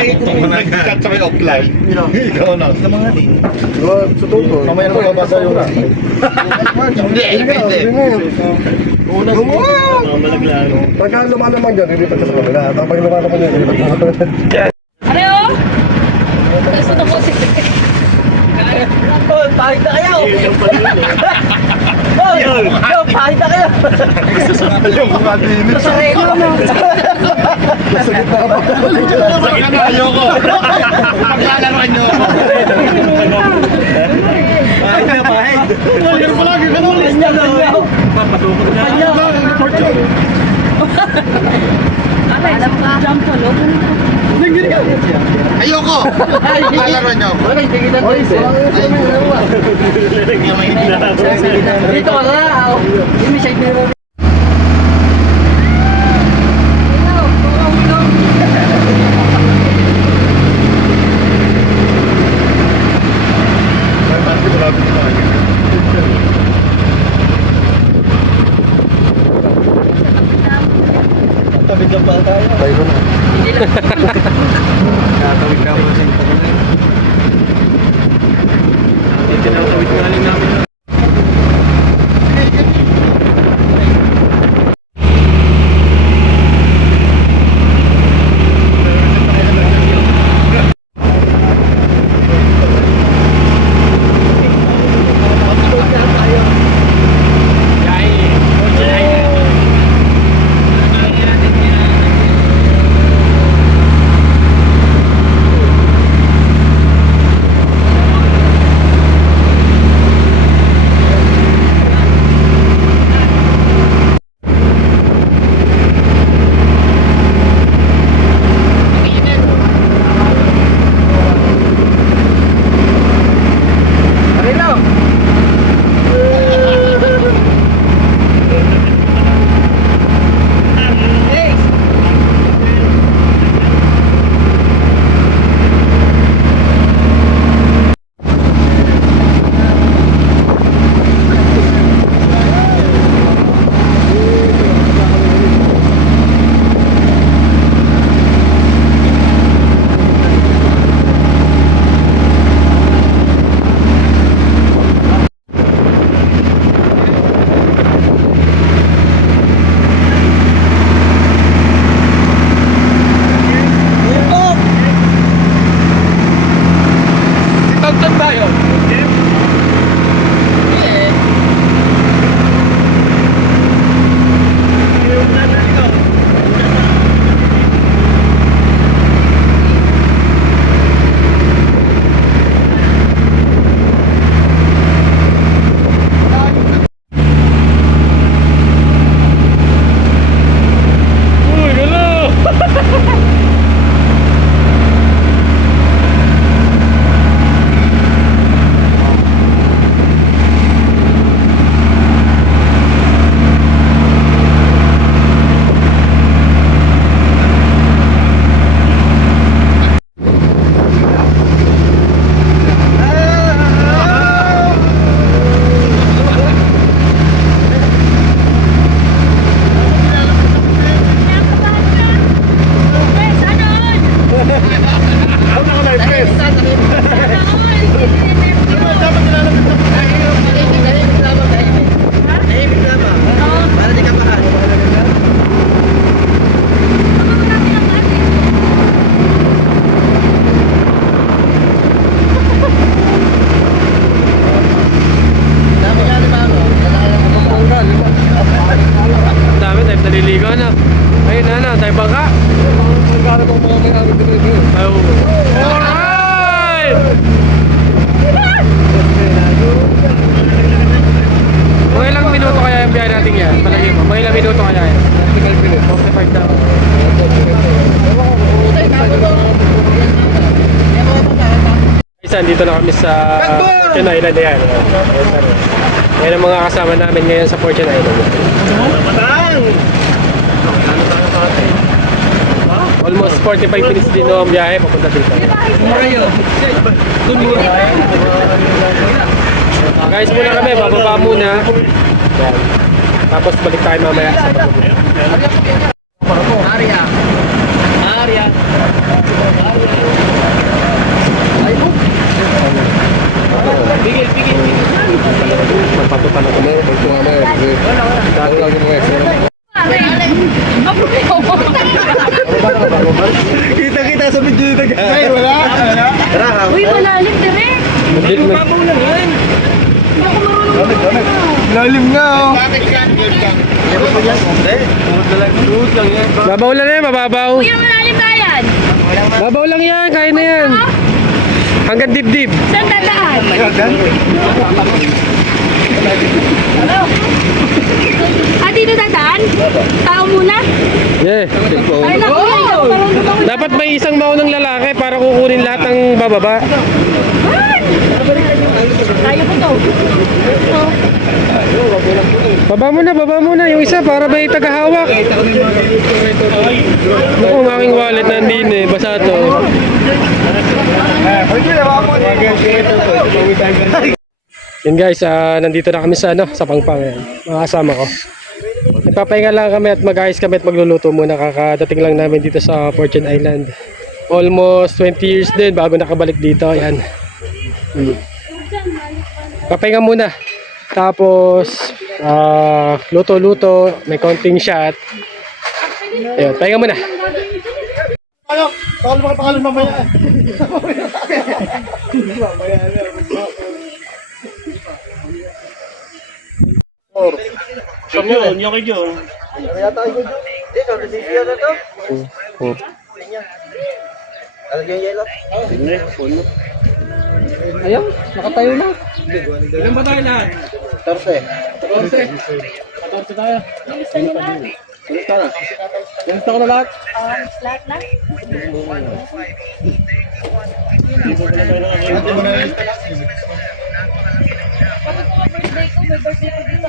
Nag-cut sa may offline. Ikaw na. Sa mga din. Sa totoo. Mamaya na mababasa yung Hindi, hindi. Una Malaglag. Pagka lumalaman dyan, hindi pa sa kanila. Pag lumalaman dyan, hindi pa sa kanila. Pareho? Nasa ko si Oh, pahit na kayo! Oh, yo, pahit na kayo! Yung mga dinis. Sa relo mo! Sa gitna pa. Ayoko. Pagkalaruan nyo ako. Pahit na pahit! Yan palagi ka naman. Kanya, kanya! Papatukod na! Kanya! Alam ka. Jump ko, loko na. Ayoko. Nyo ako. Dito ka na! Hindi siya dami, tayo naliligo na. Ayun na na, tayo bangka. Kapanggal mo mga may ari dito. Oh. Alright! Mga ilang minuto kaya yung biyahe natin yan? Palagi mo, mga ilang minuto kaya yan? 45 daw. Isa, dito na kami sa Fortune Island yan. Yan ang mga kasama namin ngayon sa Fortune Island. 45 minutes din ang biyahe papunta dito. Murayo. Tunod. Guys, muna kami. Bababa muna. Tapos balik tayo mamaya sa pagkakas. Aria. Aria. Pigil, pigil, pigil. Magpatutan ako mo. Magpatutan ako mo. Wala, wala. Wala, wala. Kita-kita sa video dito guys. Ay, wala. Wala. Uy, malalim direk. Hindi, mag- Lalim nga oh. Babaw lang yan, mababaw. Uy, malalim na yan. Babaw lang yan, kaya na yan. Hanggang dibdib. Saan dadaan? Ah, dito dadaan? Tao muna? Yeah. Ay, naku, ay, naku, parang lumawin. Dapat may isang maunang lalaki para kukunin lahat ng bababa. Tayo po to. Baba mo na, baba mo na. Yung isa para may tagahawak. Naku, ang aking wallet nandun eh. Basa to. Yun guys, ah, nandito na kami sa ano, sa Pangpang. Yan. Mga kasama ko. Nagpapahinga lang kami at mag-ayos kami at magluluto muna. Kakadating lang namin dito sa Fortune Island. Almost 20 years din bago nakabalik dito. Yan. Hmm. Papahinga muna. Tapos, ah, luto-luto, may konting shot. Ayun, pahinga muna. Ano? Baka makapakalan mamaya. Hmm. Ayun, nakatayo na. Ilan ba tayo lahat? 14. 14. 14 tayo. Ilista nyo na. Gusto ko na lahat. Ah, lahat na? Kapag ko birthday ko, may birthday ko dito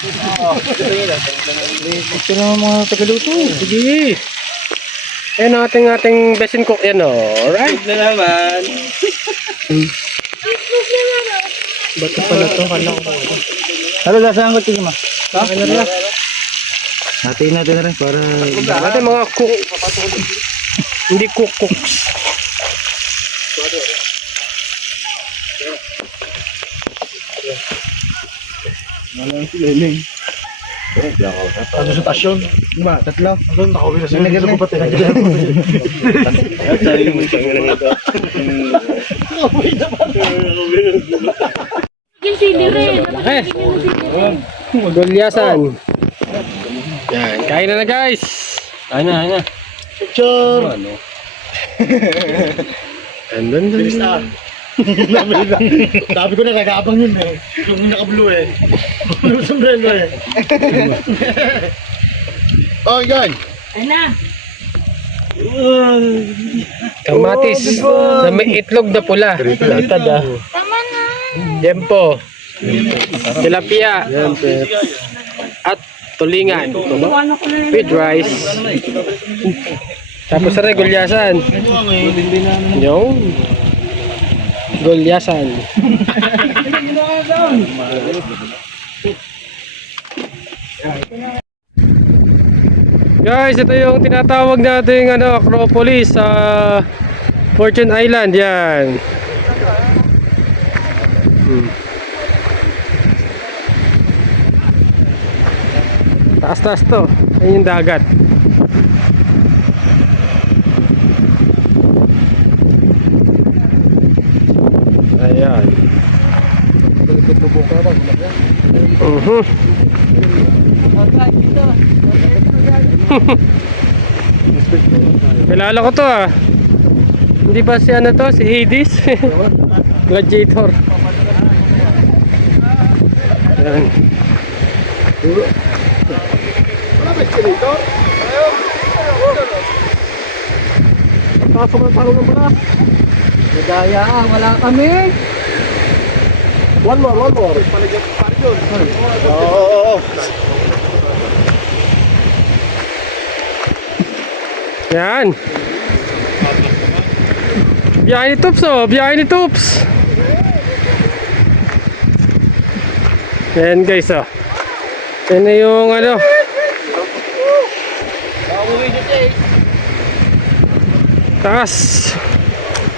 Ito na mga tagaluto. Sige. Ayan ang ating ating best in cook yan o. Alright. na naman. Bato pala to. Kala ko. Ano, sasaan ko tingin ma? Ha? Ano na? Natin natin na rin para... Ating mga cook. Hindi cook cooks. Ano sa tasyon? Lima, tatlo. Ano, nakawin na siya. Nagano ko pa tayo. Yung sili rin. Eh. Magulyasan. Yan. Kain na na guys. Kain na, kain na. Picture! Andun dun. Sabi ko na nag-aabang yun eh. Yung naka-blue eh. Yung sombrero eh. oh, yan. Ay na. Kamatis na may itlog na pula. Itad ah. Tama na. Jempo. Tilapia. At tulingan. Ano With rice. Tapos na rin, gulyasan. Yung gulyasan. Guys, ito yung tinatawag nating ano, Acropolis sa Fortune Island. Yan. Hmm. Taas-taas to. Ayun yung dagat. Ayan. Mhm. Kilala ko to ah. Hindi ba si ano to? Si Hades? Gladiator. Ayan. Nadaya, wala kami. One more, one more. Oo, oo, oo. Yan. Biyahe ni Toops oh, biyahe ni Toops. Yan guys oh. Yan na yung ano. Taas.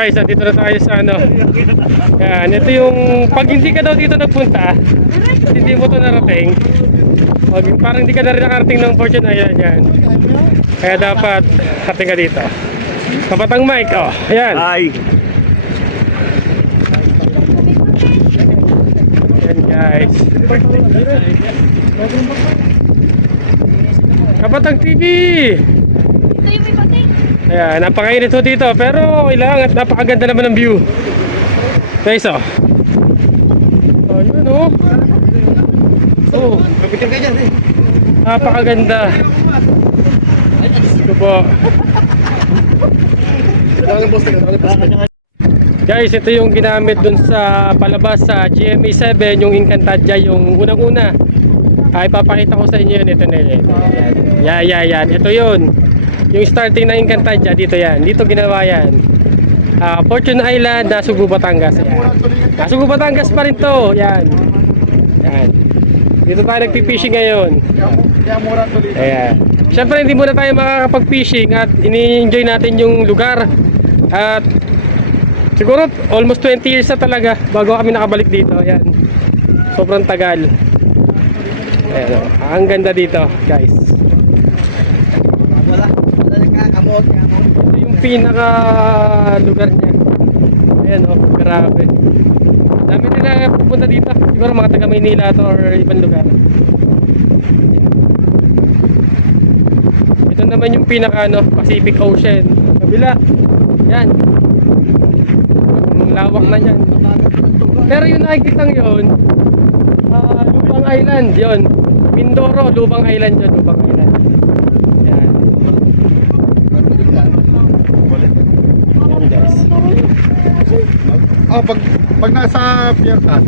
Guys, dito na tayo sa ano. Yan, ito yung pag hindi ka daw dito nagpunta, hindi mo to narating. Pag, parang hindi ka na rin nakarating ng Fortune Island yan. Kaya dapat harating ka dito. Kapatang Mike, oh. Ayan. Ay. Yan guys. Kapatang TV! Ito yung may pating. Ayan, napakainit ho dito pero okay lang at napakaganda naman ng view. Guys oh. Oh, yun oh. Oh, Kapitin ka dyan eh. napakaganda. Ito po. Guys, ito yung ginamit dun sa palabas sa GMA 7, yung Encantadia, yung unang-una. Ay, papakita ko sa inyo yun. Ito na yun. Yan, yan, yan. Ito yun. Yung starting ng Encantadia, dito yan. Dito ginawa yan. Ah, Fortune Island, Nasugu, Batangas. Yan. Nasugu, Batangas pa rin to. Yan. Yan. Dito tayo nagpi-fishing ngayon. Ayan. Siyempre hindi muna tayo makakapag-fishing at ini-enjoy natin yung lugar. At siguro almost 20 years na talaga bago kami nakabalik dito. Ayan. Sobrang tagal. Ayan. oh. Ang ganda dito, guys. Ito yung pinaka lugar niya. Ayan oh, grabe. Dami nila pupunta dito. Siguro mga taga Maynila to or ibang lugar. Ito naman yung pinaka ano, Pacific Ocean. Kabila. Yan. Ang lawak na yan. Pero yung nakikita yun, ah, Lubang Island, yon. Mindoro, Lubang Island yun, Lubang Island. Yan. Yan guys. Ah, pag, pag nasa pier ka.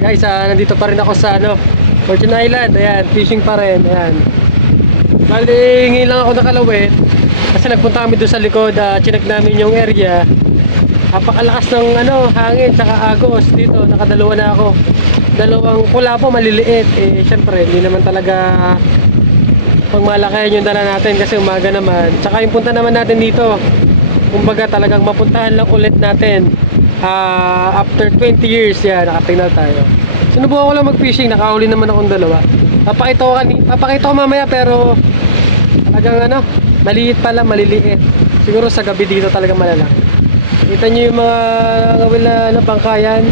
Guys, ah, nandito pa rin ako sa ano, Fortune Island. Ayan, fishing pa rin. Ayan. Bali, ngayon lang ako nakalawit. Kasi nagpunta kami doon sa likod, ah, chinek namin yung area. Napakalakas ng ano, hangin, saka agos dito. Nakadalawa na ako. Dalawang pula po, maliliit. Eh, syempre, hindi naman talaga pangmalakayan yung dala natin kasi umaga naman. Tsaka yung punta naman natin dito, kumbaga talagang mapuntahan lang ulit natin. Ah, after 20 years yan, nakatingnan tayo. Sinubukan ko lang mag-fishing, nakahuli naman akong dalawa. Papakita ko, papakita ko mamaya pero talagang ano, maliit pala, maliliit. Siguro sa gabi dito talagang malala. Kita nyo yung mga ngawil na ano, bangkayan.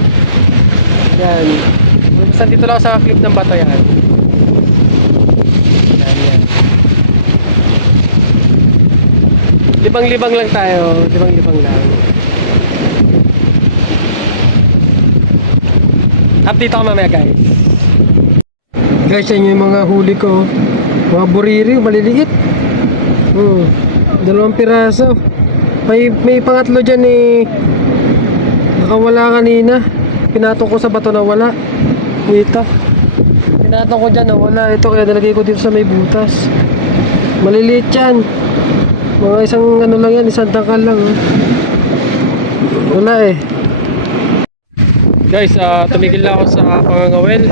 Yan. Basta dito lang sa clip ng bato. Yan, yan. Libang-libang lang tayo. Libang-libang lang. Update ako mamaya guys. Guys, yan yung mga huli ko. Mga buriri, maliliit. Hmm. Dalawang piraso. May, may pangatlo dyan eh. Nakawala kanina. Pinatong ko sa bato na wala. Kita. Pinatong ko dyan na wala. Ito kaya nalagay ko dito sa may butas. Maliliit yan. Mga isang ano lang yan, isang tangkal lang. oh. Wala eh. Guys, ah, tumigil na ako sa pangangawel.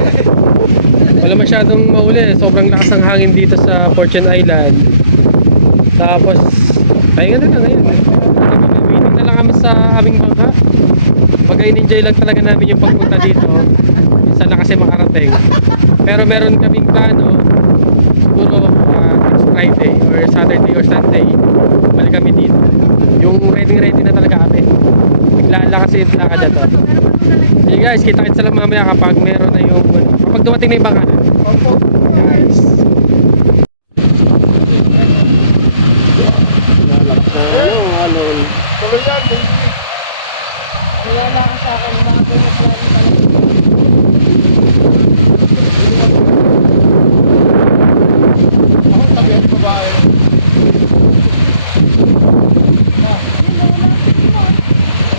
Wala masyadong mauli. Sobrang lakas ng hangin dito sa Fortune Island. Tapos, pahinga na lang ngayon. Waiting na lang kami sa aming bangka. Mag-enjoy lang talaga namin yung pagpunta dito. Minsan na kasi makarating. Pero meron kaming plano. Siguro Friday or Saturday or Sunday. Balik kami dito. Yung ready ready na talaga kami. Bigla lang kasi yung lakad na to. Sige guys, kita-kita lang mamaya kapag meron na yung kapag dumating na yung bangka. Alon. Tuloy yan, baby. Wala ka sa akin, mga pinaplano talaga. Ako babae.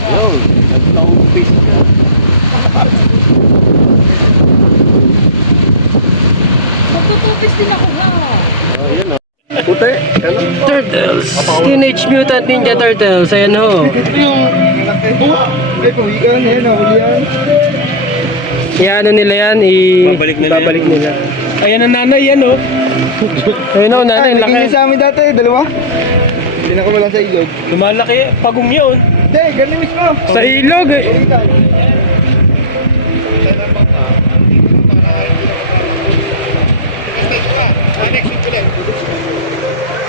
Yun, nagtaumpis ka. Magtutupis din ako ha. Oh, yun oh. Puti, ano? Turtles! Teenage Mutant Ninja Turtles, ayan ho. Ito yung... Ay, pawigan. Ayan, nahuli yan. Iano nila yan, i... Babalik nila. Babalik nila. Ayan ang nanay yan oh. Ayun oh, nanay, ang laki. Naging sa amin dati, dalawa. Pinako mo lang sa ilog. Lumalaki, pagong yun. Hindi, ganun mismo. Sa ilog eh.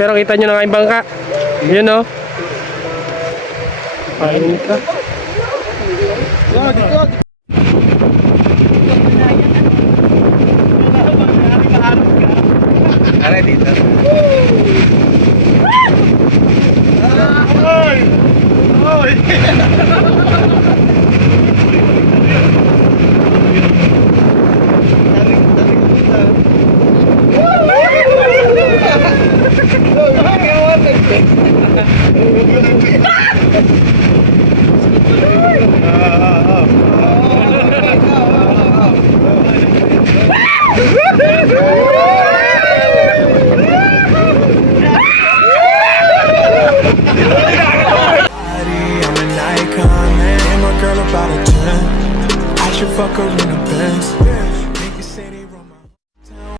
Pero kita nyo na nga yung bangka. Yun oh. Ayun ka. Yan, dito.